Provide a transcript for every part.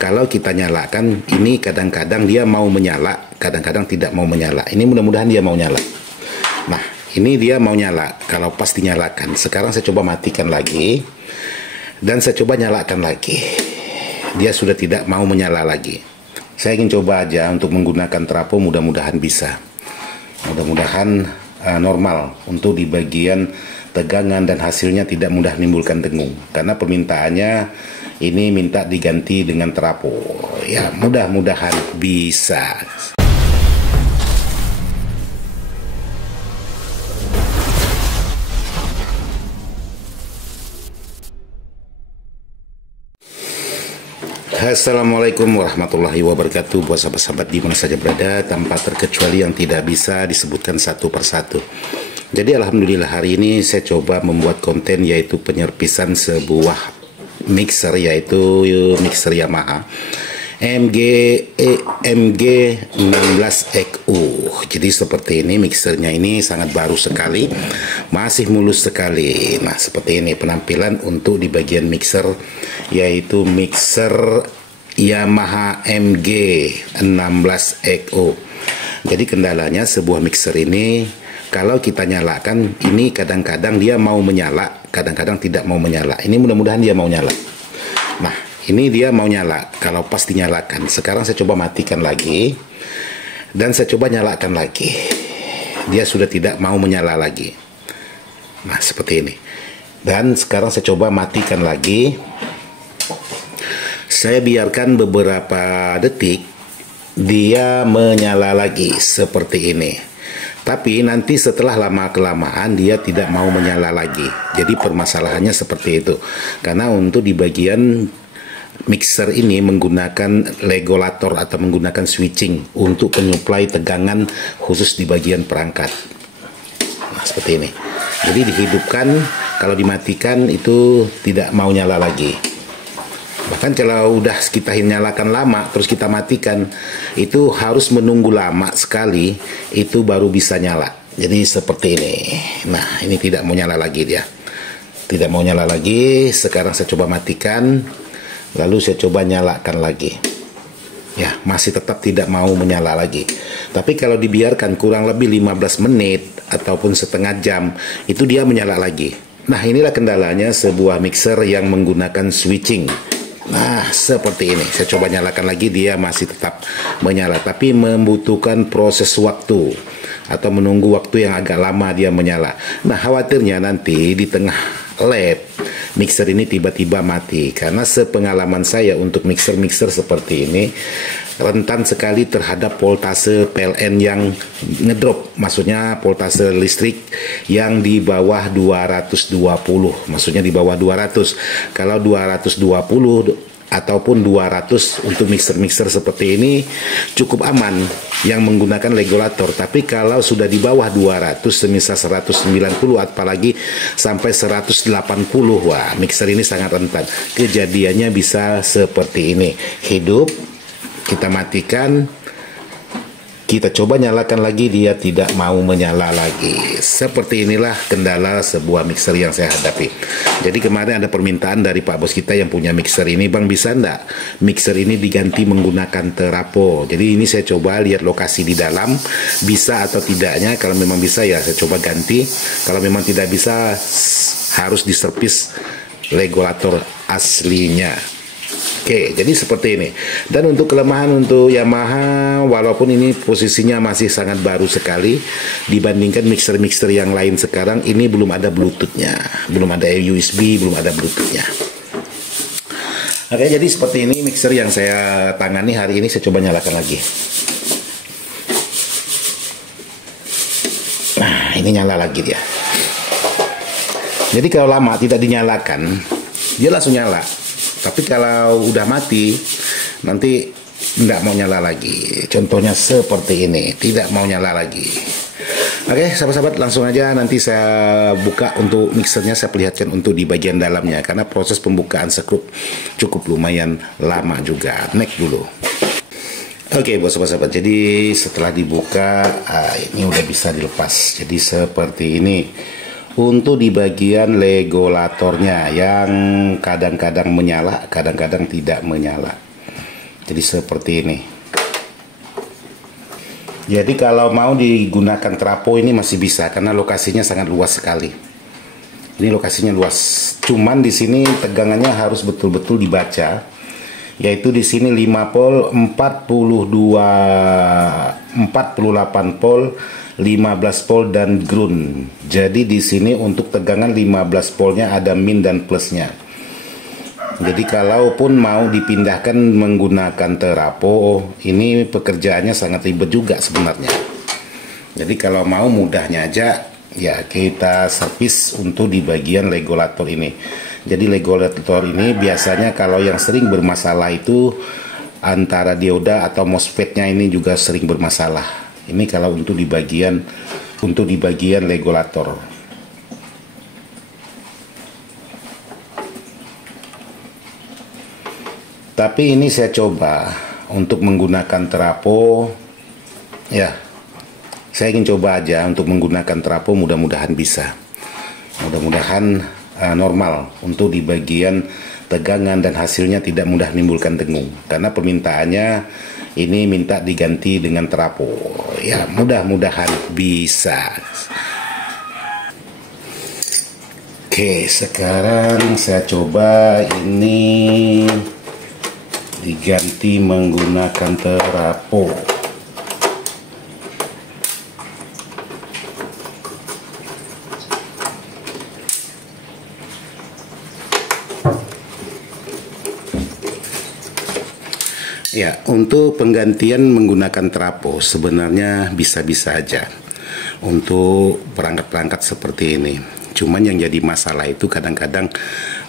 kalau kita nyalakan, ini kadang-kadang dia mau menyala, kadang-kadang tidak mau menyala. Ini mudah-mudahan dia mau nyala. Nah, ini dia mau nyala. Kalau pas dinyalakan, sekarang saya coba matikan lagi, dan saya coba nyalakan lagi. Dia sudah tidak mau menyala lagi. Saya ingin coba aja untuk menggunakan trafo, mudah-mudahan bisa. Mudah-mudahan normal untuk di bagian tegangan dan hasilnya tidak mudah menimbulkan dengung, karena permintaannya ini minta diganti dengan trafo. Ya, mudah-mudahan bisa. Assalamualaikum warahmatullahi wabarakatuh. Buat sahabat-sahabat di mana saja berada, tanpa terkecuali yang tidak bisa disebutkan satu persatu. Jadi alhamdulillah hari ini saya coba membuat konten, yaitu penyerpisan sebuah mixer, yaitu mixer Yamaha MG 16XU. Jadi seperti ini, mixernya ini sangat baru sekali, masih mulus sekali. Nah, seperti ini penampilan untuk di bagian mixer, yaitu mixer Yamaha MG 16XU. Jadi kendalanya sebuah mixer ini, kalau kita nyalakan, ini kadang-kadang dia mau menyala, kadang-kadang tidak mau menyala. Ini mudah-mudahan dia mau nyala. Nah, ini dia mau nyala. Kalau pas dinyalakan, sekarang saya coba matikan lagi, dan saya coba nyalakan lagi. Dia sudah tidak mau menyala lagi. Nah, seperti ini. Dan sekarang saya coba matikan lagi. Saya biarkan beberapa detik, dia menyala lagi seperti ini. Tapi nanti setelah lama-kelamaan dia tidak mau menyala lagi. Jadi permasalahannya seperti itu. Karena untuk di bagian mixer ini menggunakan regulator atau menggunakan switching untuk penyuplai tegangan khusus di bagian perangkat. Nah, seperti ini. Jadi dihidupkan, kalau dimatikan itu tidak mau nyala lagi. Bahkan kalau udah kita nyalakan lama terus kita matikan, itu harus menunggu lama sekali, itu baru bisa nyala. Jadi seperti ini. Nah, ini tidak mau nyala lagi dia. Tidak mau nyala lagi. Sekarang saya coba matikan, lalu saya coba nyalakan lagi. Ya, masih tetap tidak mau menyala lagi. Tapi kalau dibiarkan kurang lebih 15 menit ataupun setengah jam, itu dia menyala lagi. Nah, inilah kendalanya sebuah mixer yang menggunakan switching. Nah, seperti ini. Saya coba nyalakan lagi, dia masih tetap menyala, tapi membutuhkan proses waktu atau menunggu waktu yang agak lama dia menyala. Nah, khawatirnya nanti di tengah lab mixer ini tiba-tiba mati, karena sepengalaman saya untuk mixer-mixer seperti ini rentan sekali terhadap voltase PLN yang ngedrop, maksudnya voltase listrik yang di bawah 220, maksudnya di bawah 200. Kalau 220 ataupun 200 untuk mixer-mixer seperti ini cukup aman yang menggunakan regulator. Tapi kalau sudah di bawah 200, semisal 190 apalagi sampai 180, wah, mixer ini sangat rentan. Kejadiannya bisa seperti ini. Hidup, kita matikan, kita coba nyalakan lagi, dia tidak mau menyala lagi. Seperti inilah kendala sebuah mixer yang saya hadapi. Jadi kemarin ada permintaan dari Pak Bos kita yang punya mixer ini, Bang, bisa enggak mixer ini diganti menggunakan trafo? Jadi ini saya coba lihat lokasi di dalam, bisa atau tidaknya. Kalau memang bisa ya saya coba ganti. Kalau memang tidak bisa, harus diservis regulator aslinya. Oke, jadi seperti ini. Dan untuk kelemahan untuk Yamaha, walaupun ini posisinya masih sangat baru sekali dibandingkan mixer-mixer yang lain sekarang, ini belum ada Bluetooth-nya, belum ada USB, belum ada Bluetooth-nya. Oke, jadi seperti ini mixer yang saya tangani hari ini. Saya coba nyalakan lagi. Nah, ini nyala lagi dia. Jadi kalau lama tidak dinyalakan, dia langsung nyala. Tapi kalau udah mati, nanti tidak mau nyala lagi. Contohnya seperti ini, tidak mau nyala lagi. Oke, sahabat-sahabat, langsung aja nanti saya buka untuk mixernya, saya perlihatkan untuk di bagian dalamnya, karena proses pembukaan sekrup cukup lumayan lama juga. Next dulu. Oke, buat sahabat-sahabat, jadi setelah dibuka, ini udah bisa dilepas. Jadi seperti ini. Untuk di bagian regulatornya yang kadang-kadang menyala, kadang-kadang tidak menyala. Jadi seperti ini. Jadi kalau mau digunakan trapo ini masih bisa karena lokasinya sangat luas sekali. Ini lokasinya luas. Cuman di sini tegangannya harus betul-betul dibaca. Yaitu di sini 5 volt, 48 volt, 15 volt dan ground. Jadi di sini untuk tegangan 15 voltnya ada min dan plusnya. Jadi kalaupun mau dipindahkan menggunakan terapo, ini pekerjaannya sangat ribet juga sebenarnya. Jadi kalau mau mudahnya aja, ya kita servis untuk di bagian regulator ini. Jadi regulator ini biasanya kalau yang sering bermasalah itu antara dioda atau MOSFET-nya ini juga sering bermasalah. Ini kalau untuk di bagian regulator. Tapi ini saya coba untuk menggunakan terapo, ya saya ingin coba aja untuk menggunakan terapo, mudah-mudahan bisa, mudah-mudahan normal untuk di bagian tegangan dan hasilnya tidak mudah menimbulkan dengung, karena permintaannya ini minta diganti dengan terapo. Ya mudah-mudahan bisa. Oke, sekarang saya coba ini diganti menggunakan terapo. Ya, untuk penggantian menggunakan terapo sebenarnya bisa-bisa aja untuk perangkat-perangkat seperti ini. Cuman yang jadi masalah itu kadang-kadang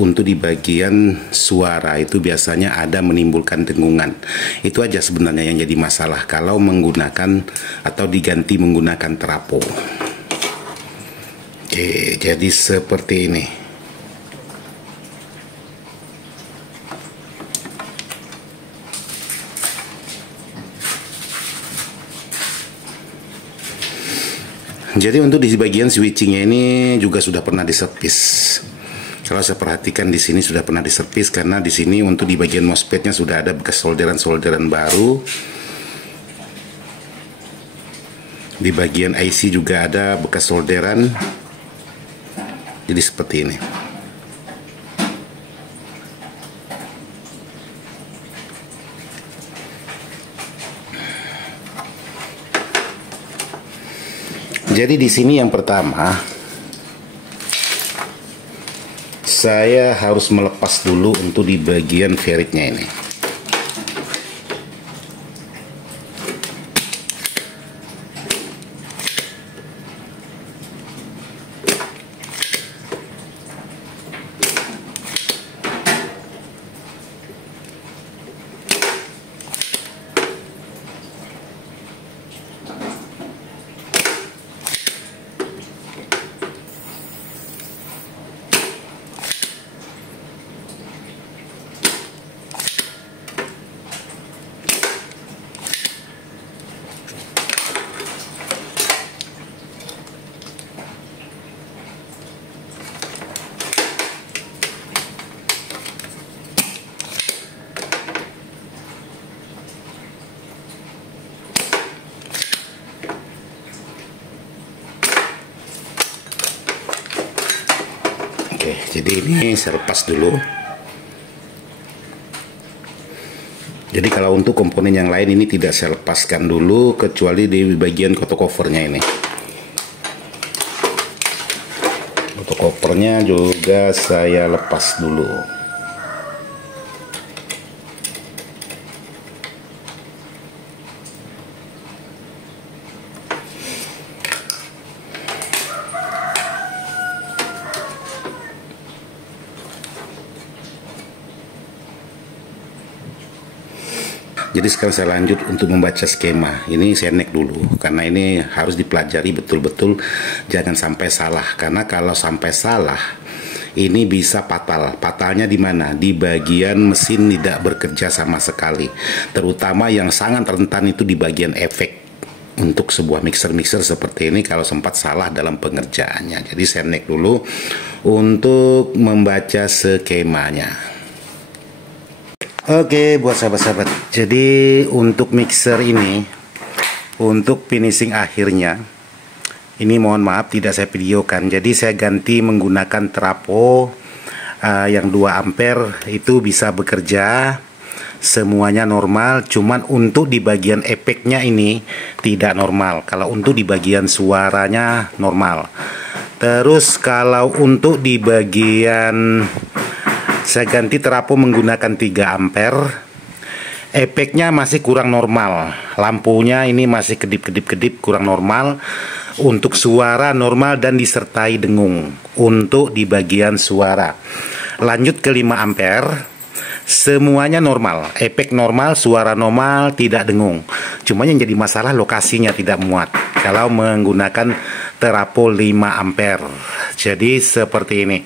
untuk di bagian suara itu biasanya ada menimbulkan dengungan. Itu aja sebenarnya yang jadi masalah kalau menggunakan atau diganti menggunakan terapo. Oke, jadi seperti ini. Jadi untuk di bagian switchingnya ini juga sudah pernah diservis. Kalau saya perhatikan di sini sudah pernah diservis karena di sini untuk di bagian MOSFET-nya sudah ada bekas solderan-solderan baru. Di bagian IC juga ada bekas solderan. Jadi seperti ini. Jadi di sini yang pertama saya harus melepas dulu untuk di bagian feritnya ini. Oke, jadi ini saya lepas dulu. Jadi kalau untuk komponen yang lain ini tidak saya lepaskan dulu kecuali di bagian kotak covernya ini. Kotak covernya juga saya lepas dulu. Jadi sekarang saya lanjut untuk membaca skema. Ini saya nek dulu karena ini harus dipelajari betul-betul, jangan sampai salah. Karena kalau sampai salah ini bisa fatal. Fatalnya di mana? Di bagian mesin tidak bekerja sama sekali. Terutama yang sangat rentan itu di bagian efek. Untuk sebuah mixer-mixer seperti ini kalau sempat salah dalam pengerjaannya. Jadi saya nek dulu untuk membaca skemanya. Oke, buat sahabat-sahabat. Jadi untuk mixer ini, untuk finishing akhirnya, ini mohon maaf tidak saya videokan. Jadi saya ganti menggunakan trapo yang 2 ampere, itu bisa bekerja semuanya normal. Cuman untuk di bagian efeknya ini tidak normal. Kalau untuk di bagian suaranya normal. Terus kalau untuk di bagian, saya ganti trapo menggunakan 3 ampere. Efeknya masih kurang normal. Lampunya ini masih kedip-kedip kurang normal. Untuk suara normal dan disertai dengung. Untuk di bagian suara. Lanjut ke 5 ampere. Semuanya normal, efek normal, suara normal, tidak dengung. Cuma yang jadi masalah lokasinya tidak muat kalau menggunakan trapo 5 ampere. Jadi seperti ini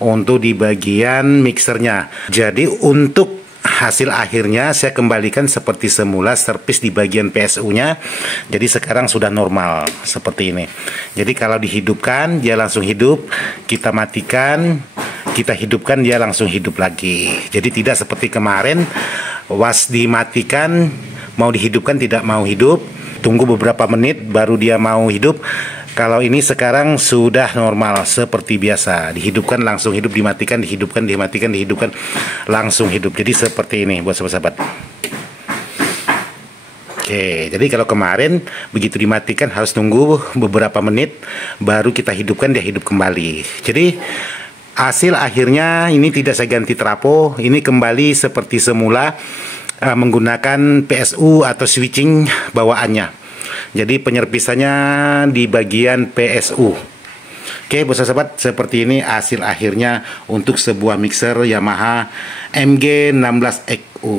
untuk di bagian mixernya. Jadi untuk hasil akhirnya saya kembalikan seperti semula, servis di bagian PSU-nya. Jadi sekarang sudah normal seperti ini. Jadi kalau dihidupkan dia langsung hidup, kita matikan, kita hidupkan dia langsung hidup lagi. Jadi tidak seperti kemarin was dimatikan mau dihidupkan tidak mau hidup, tunggu beberapa menit baru dia mau hidup. Kalau ini sekarang sudah normal seperti biasa, dihidupkan langsung hidup, dimatikan dihidupkan, dimatikan dihidupkan langsung hidup. Jadi seperti ini buat sahabat-sahabat. Oke, jadi kalau kemarin begitu dimatikan harus tunggu beberapa menit baru kita hidupkan, dia hidup kembali. Jadi hasil akhirnya ini tidak saya ganti trapo, ini kembali seperti semula menggunakan PSU atau switching bawaannya. Jadi penyerpisannya di bagian PSU. Oke, bos sahabat, seperti ini hasil akhirnya untuk sebuah mixer Yamaha MG16XU.